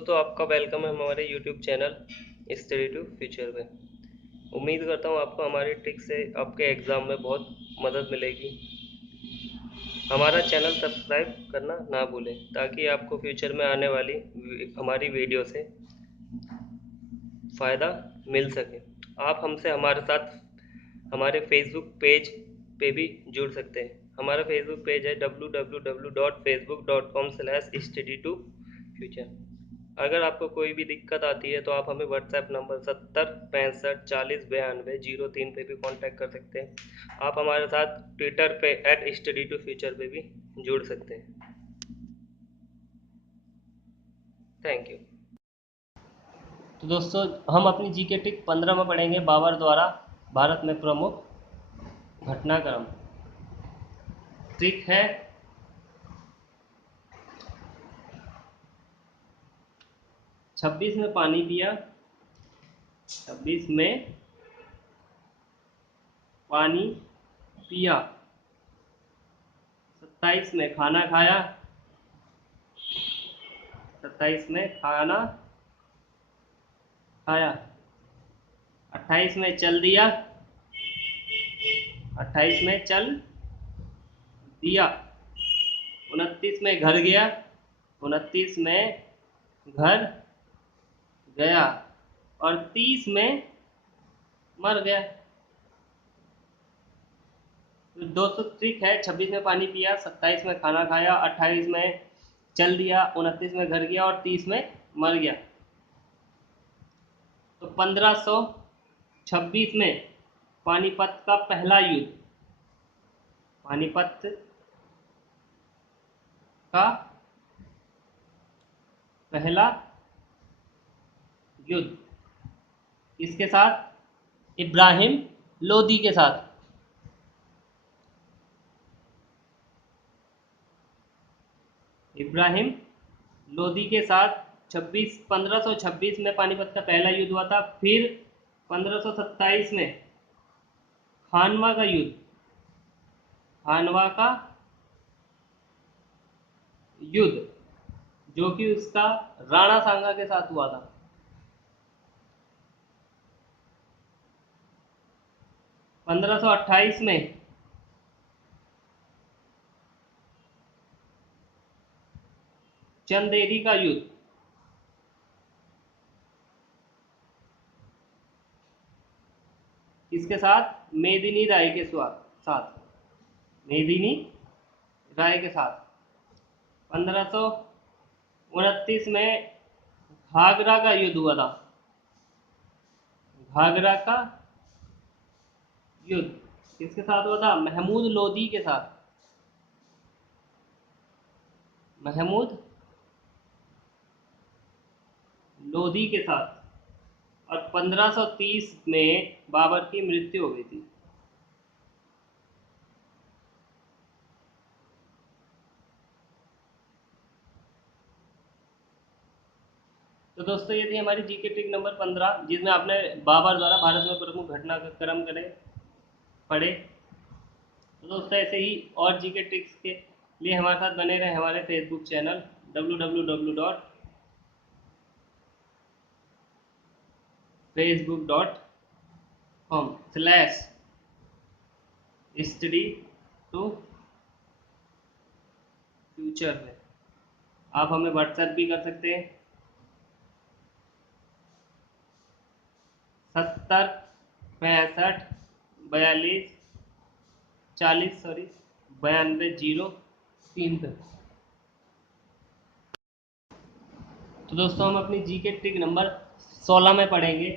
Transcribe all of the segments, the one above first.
दोस्तों, आपका वेलकम है हमारे YouTube channel study to future में। उम्मीद करता हूँ आपको हमारी ट्रिक से आपके एग्ज़ाम में बहुत मदद मिलेगी। हमारा चैनल सब्सक्राइब करना ना भूलें ताकि आपको फ्यूचर में आने वाली हमारी वीडियो से फ़ायदा मिल सके। आप हमसे हमारे साथ हमारे फेसबुक पेज पे भी जुड़ सकते हैं। हमारा फेसबुक पेज है www.facebook.com/study2future। अगर आपको कोई भी दिक्कत आती है तो आप हमें व्हाट्सएप नंबर 70 65 40 92 03 पे भी कांटेक्ट कर सकते हैं। आप हमारे साथ ट्विटर पे @study2future पे भी जुड़ सकते हैं। Thank you. तो दोस्तों, हम अपनी जीके ट्रिक 15 में पढ़ेंगे बाबर द्वारा भारत में प्रमुख घटनाक्रम। ट्रिक है 26 में पानी पिया, 26 में पानी पिया, 27 में खाना खाया, 27 में खाना खाया, 28 में चल दिया, 28 में चल दिया, 29 में घर गया, 29 में घर गया और 30 में मर गया। तो दोस्तों ट्रिक है 26 में पानी पिया, 27 में खाना खाया, 28 में चल दिया, 29 में घर गया और 30 में मर गया। तो 1526 में पानीपत का पहला युद्ध, पानीपत का पहला युद्ध किसके साथ? इब्राहिम लोदी के साथ। इब्राहिम लोदी के साथ 1526 में पानीपत का पहला युद्ध हुआ था। फिर 1527 में खानवा का युद्ध, खानवा का युद्ध जो कि उसका राणा सांगा के साथ हुआ था। पंद्रह सौ 28 में चंदेरी का युद्ध, इसके साथ मेदिनी राय के साथ, मेदिनी राय के साथ। 1529 में घाघरा का युद्ध हुआ था, घाघरा का युद्ध किसके साथ हुआ था? महमूद लोदी के साथ, महमूद लोदी के साथ। और 1530 में बाबर की मृत्यु हो गई थी। तो दोस्तों ये थी हमारी जीके ट्रिक नंबर 15, जिसमें आपने बाबर द्वारा भारत में प्रमुख घटनाक्रम पढ़े। तो दोस्तों ऐसे ही और जीके ट्रिक्स के लिए हमारे साथ बने रहे हमारे फेसबुक चैनल www.facebook.com/study2future में। आप हमें व्हाट्सएप भी कर सकते हैं 70 65 42 पे। तो दोस्तों हम अपनी जीके ट्रिक नंबर 16 में पढ़ेंगे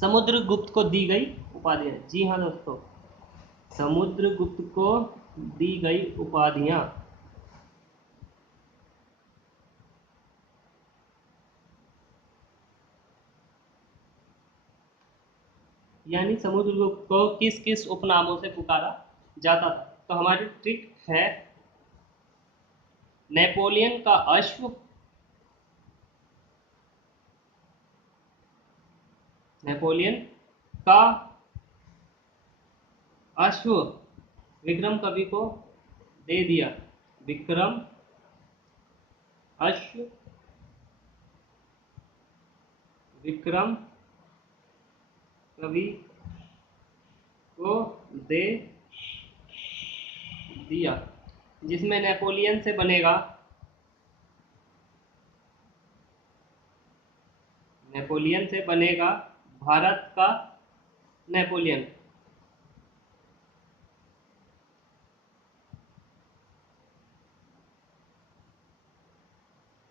समुद्रगुप्त को दी गई उपाधियां। जी हाँ दोस्तों, समुद्रगुप्त को दी गई उपाधियां। यानी समुद्रगुप्त को किस किस उपनामों से पुकारा जाता था। तो हमारी ट्रिक है नेपोलियन का अश्व, नेपोलियन का अश्व विक्रम कवि को दे दिया, विक्रम अश्व विक्रम कवि को दे दिया, जिसमें नेपोलियन से बनेगा भारत का नेपोलियन।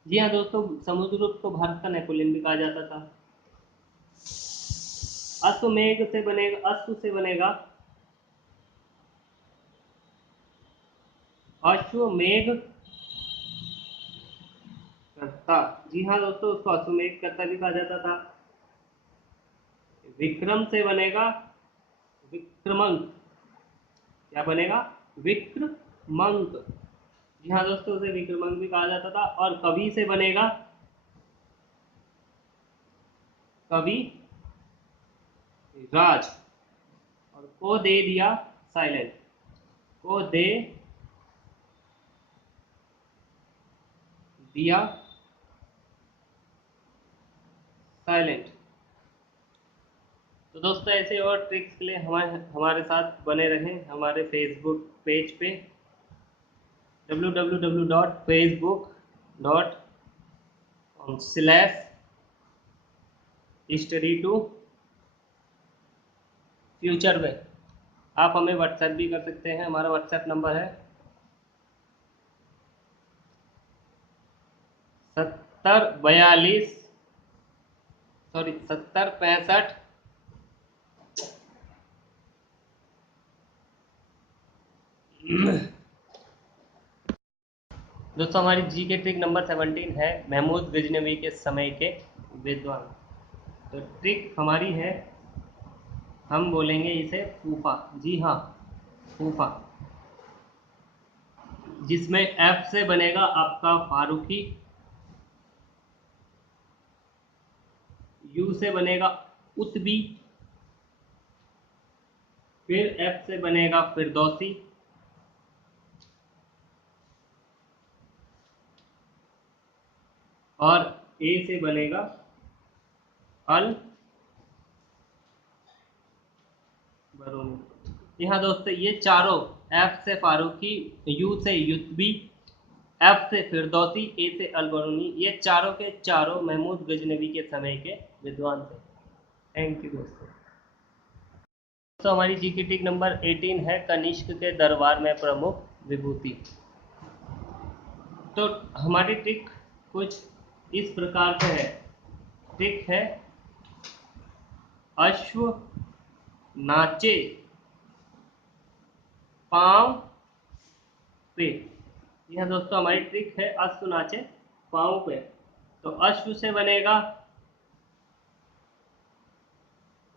जी हाँ दोस्तों, समुद्रगुप्त को भारत का नेपोलियन भी कहा जाता था। अश्वमेघ से बनेगा अश्वमेघ कर्ता। जी हाँ दोस्तों, उसको अश्वमेघ कर्ता भी कहा जाता था। विक्रम से बनेगा विक्रमांक। क्या बनेगा? विक्रमांक। जी हाँ दोस्तों, उसे विक्रमांक भी कहा जाता था। और कवि से बनेगा कवि राज। और को दे दिया साइलेंट। को दे दिया साइलेंट। तो दोस्तों, ऐसे और ट्रिक्स के लिए हमारे साथ बने रहें हमारे फेसबुक पेज पे www.facebook.com/study2future में। आप हमें व्हाट्सएप भी कर सकते हैं। हमारा व्हाट्सएप नंबर है 7065। दोस्तों, हमारी जी के ट्रिक नंबर 17 है महमूद गजनवी के समय के विद्वान। तो ट्रिक हमारी है, हम बोलेंगे इसे फूफा। जी हाँ, फूफा, जिसमें एफ से बनेगा आपका फारूकी, यू से बनेगा उत्बी, फिर एफ से बनेगा फिरदौसी, और ए से बनेगा अल बरूनी। यहाँ दोस्तों, ये चारों, एफ से फारूकी, यू से युतबी, एफ से फिरदौसी, ए से अल बरूनी, ये चारों के चारों महमूद गजनवी के समय के विद्वान थे। थैंक यू दोस्तों। तो हमारी जीके ट्रिक नंबर 18 है कनिष्क के दरबार में प्रमुख विभूति। तो हमारी ट्रिक कुछ इस प्रकार से है। ट्रिक है अश्व नाचे पांव पे। यह दोस्तों हमारी ट्रिक है अश्व नाचे पांव पे। तो अश्व से बनेगा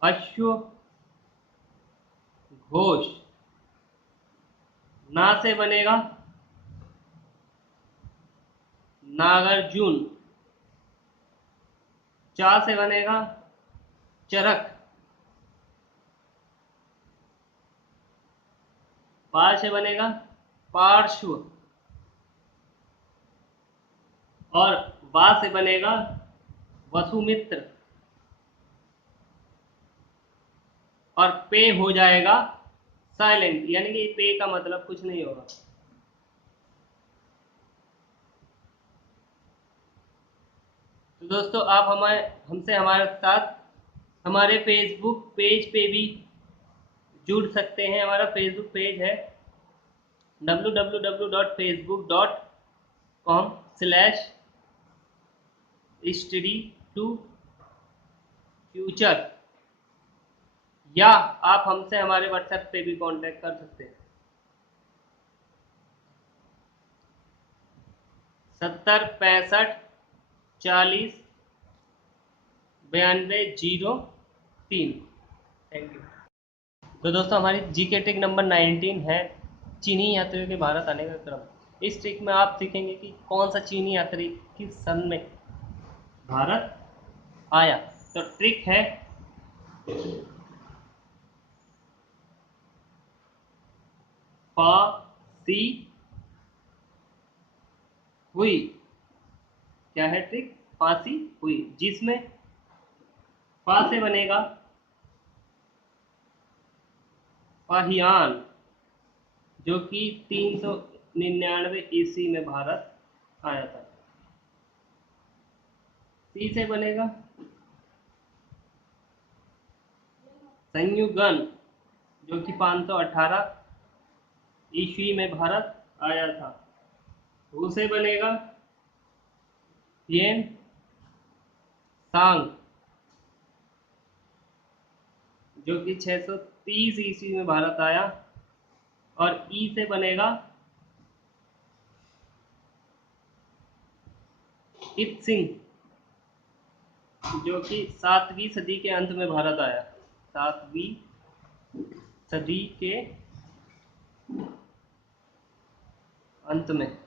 अश्व घोष, ना से बनेगा नागार्जुन, चा से बनेगा चरक, पार से बनेगा पार्श्व, और वा से बनेगा वसुमित्र, और पे हो जाएगा साइलेंट, यानी कि पे का मतलब कुछ नहीं होगा। तो दोस्तों, आप हमारे साथ हमारे फेसबुक पेज पे भी जुड़ सकते हैं। हमारा फेसबुक पेज है www.facebook.com/study2future, या आप हमसे हमारे व्हाट्सएप पे भी कांटेक्ट कर सकते हैं 7065409203। Thank you. तो दोस्तों, हमारी जीके ट्रिक नंबर 19 है चीनी यात्रियों के भारत आने का क्रम। इस ट्रिक में आप सीखेंगे कि कौन सा चीनी यात्री किस सन में भारत आया। तो ट्रिक है फांसी हुई। क्या है ट्रिक? फांसी हुई, जिसमें पा से बनेगा पाहियान, जो कि 399 ईस्वी में भारत आया था। सी से बनेगा संयुगन, जो कि 518 ईस्वी में भारत आया था। रू से बनेगा येन सांग, जो कि 630 ईस्वी में भारत आया। और ई से बनेगा इत सिंह, जो कि 7वीं सदी के अंत में भारत आया। 7वीं सदी के अंत में।